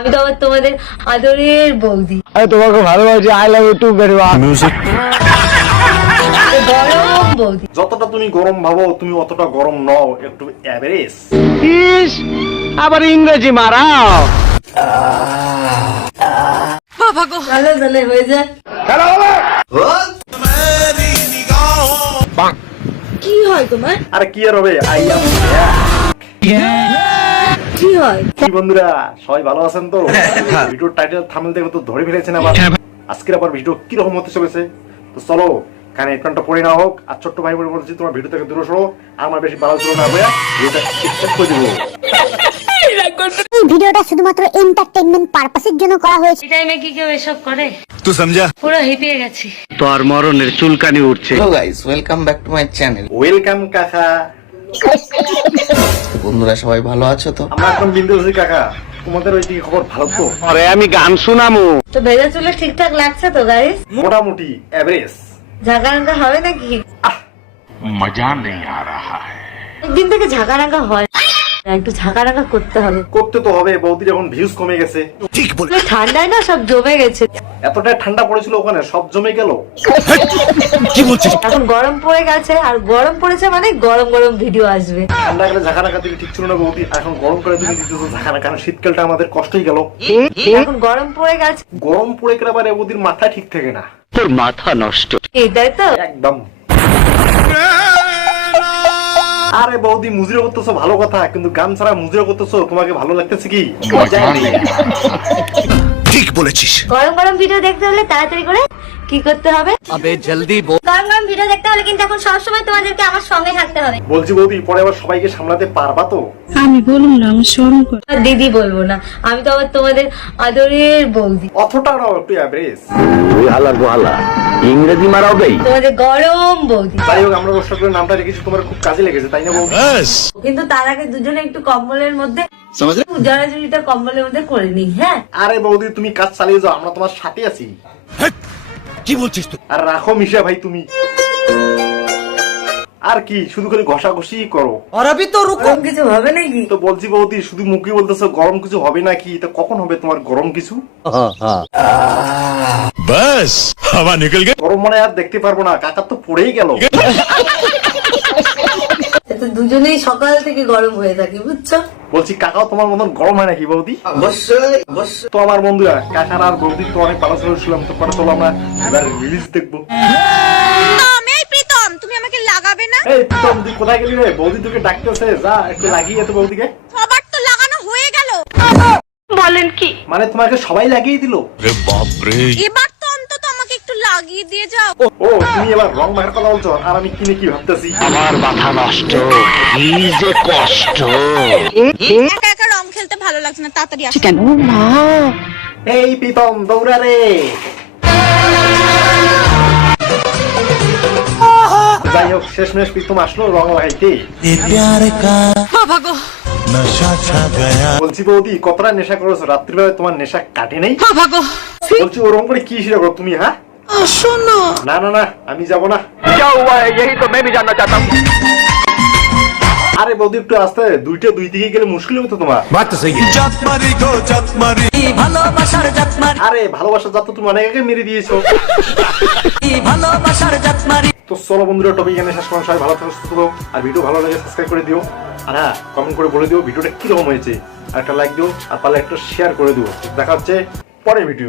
আমি তো আবার তোমাদের আদরের বৌদি। আমি তোমাকে ভালোবাসি, I love you too very much. Music. গরম বৌদি। যতটা তুমি গরম ভাবো তুমি অতটা গরম নও, একটু এভারেজ। ইস, আবার ইংরেজি মারাও। বাবা গো, ভালো জানে হয়ে যায়। খেলা হবে। কি হয় তোমার? আরে কি আর হবে, আই এম কি হয়? কি বন্ধুরা সবাই ভালো আছেন তো? ভিডিওর টাইটেল থাম্বনেল দেখে তো ধরে ফেলেছেন আবার। আজকের আবার ভিডিও কি রকম হতে চলেছে, তো চলো কানে হেডফোনটা পরে না হোক। আর ছোট্ট ভাই বোন বলছি তোমার ভিডিও থেকে দূরে সরো, আমার বেশি ভালো ছিল না ভাইয়া, ভিডিওটা স্কিপ করে দিব। এই ভিডিওটা শুধুমাত্র এন্টারটেইনমেন্ট পারপাসের জন্য করা হয়েছে। এই টাইমে কি কেউ এসব করে? तू समझा? পুরো হিপিয়ে গেছি। তোর মরণের চুলকানি উঠছে। Hello guys, welcome back to my channel. Welcome কাকা। বন্ধুরা সবাই ভালো আছো তো? আমরা এখন বিন্দু আছি কাকা, তোমাদের ওইদিকে খবর ভালো তো? আরে আমি গান শুনামু। তো ভেজা চুলে ঠিকঠাক লাগছে তো গাইস? মোটামুটি এভারেজ। ঝাঁকারাঙ্গা হবে নাকি? मजा नहीं आ रहा है। একদিন থেকে ঝাঁকারাঙ্গা হয় না, একটু ঝাঁকারাঙ্গা করতে হবে। করতে তো হবে, বৌদির এখন ভিউজ কমে গেছে। ঠান্ডায় না সব জমে গেছে। এতটাই ঠান্ডা পড়েছিল ওখানে, সব জমে গেল। এখন গরম পড়ে গেছে, আর গরম পড়েছে মানে গরম গরম ভিডিও আসবে। ঠান্ডা গেলে ঝাঁকানাকা দিকে ঠিক ছিল না বৌদি, এখন গরম করে তুমি দিতেছো ঝাঁকানা, কারণ শীতকালটা আমাদের কষ্টই গেল। এখন গরম পড়ে গেছে, গরম পড়ে গেলে আবার বৌদির মাথা ঠিক থাকে না। তোর মাথা নষ্ট। এই তাই তো? একদম। আরে বৌদি মুজরা করতেছো ভালো কথা, কিন্তু গান ছাড়া মুজরা করতেছো, তোমাকে ভালো লাগতেছে কি? ठीक बोलेছিস। গরম গরম ভিডিও দেখতে হলে তাড়াতাড়ি করে কি করতে হবে? আবে জলদি বল। গরম গরম ভিডিও দেখতে হলে কিন্তু এখন সবসময় তোমাদেরকে আমার সঙ্গে থাকতে হবে। বলছি বৌদি পরে আবার সবাইকে সামলাতে পারবা তো? আমি বলুন না, আমি শরম করি। দিদি বলবো না, আমি তো আবার তোমাদের আদরের বৌদি। অতটা নাও, একটু অ্যাভারেজ। তুই হালা গোহালা ইংরেজি মারাও দেই। তোমাদের গরম বৌদি। যাই হোক, আমরা রোস্টার করে নামটা রেখেছি, তোমার খুব কাজে লেগেছে তাই না বৌদি? बस কিন্তু তার আগে দুজনে একটু কম্বলের মধ্যে জড়াজড়িটা কম্বলের মধ্যে করে নি। হ্যাঁ আরে বৌদি তুমি কাজ চালিয়ে যাও, আমরা তোমার সাথে আছি। কি বলছিস তুই? আর রাখো মিশা ভাই তুমি। আর কি শুধু করে ঘষাঘষি করো? গরম কিছু হবে নাকি? তো বলছি বৌদি শুধু মুখে বলতেছো গরম কিছু হবে নাকি, তো কখন হবে তোমার গরম কিছু? बस हवा निकल गई। গরম মানে আর দেখতে পারবো না, কাকা তো পড়েই গেল। তো দুজনেই সকাল থেকে গরম হয়ে থাকি, বুঝছো? বলছি কাকাও তোমার মতন গরম হয় নাকি বৌদি? অবশ্যই অবশ্যই। তো আমার বন্ধুরা কাকার আর বৌদি তো অনেক ভালো ছিলাম, তো পরে চলো আমরা এবার রিলিজ দেখবো। প্রীতম, তুমি আমাকে লাগাবে না? এই প্রীতম তুই কোথায় গেলি রে? বৌদি তোকে ডাকতেছে, যা একটু লাগিয়ে তো বৌদিকে। সবার তো লাগানো হয়ে গেল। বলেন কি? মানে তোমাকে সবাই লাগিয়ে দিল? अरे बाप रे। এবার তো অন্তত আমাকে একটু লাগিয়ে দিয়ে যাও। ও তুমি এবার রং মাখার কথা বলছো, আর আমি কিনে কি ভাবতেছি। আমার মাথা নষ্ট। কি যে কষ্ট। একা একা রং খেলতে ভালো লাগছে না, তাড়াতাড়ি আসো। কেন মা? এই প্রীতম দৌড়া রে। যাই হোক শেষমেশ প্রীতম আসলো রং লাগাইতে। বাবা গো, বলছি বৌদি কতটা নেশা করেছো, রাত্রিবেলা তোমার নেশা কাটে নাই? বাবা গো। বলছি ওরকম করে কি সেটা করো তুমি? হ্যাঁ শোনো, না না না আমি যাবো না। क्या हुआ है यही तो मैं भी जानना चाहता हूँ। আরে বৌদি একটু আসতে, দুইটা দুই দিকে গেলে মুশকিল হবে তো তোমার। बात तो सही है। जात मारी गो जात मारी। আরে ভালোবাসার জাত তো তুমি অনেক আগে মেরে দিয়েছো। তো চলো বন্ধুরা টপিক এখানে শেষ করলাম, সবাই ভালো থাকো সুস্থ থাকো, আর ভিডিও ভালো লাগে সাবস্ক্রাইব করে দিও, আর হ্যাঁ কমেন্ট করে বলে দিও ভিডিওটা কিরকম হয়েছে, আর একটা লাইক দিও, আর পারলে একটা শেয়ার করে দিও। দেখা হচ্ছে পরের ভিডিও।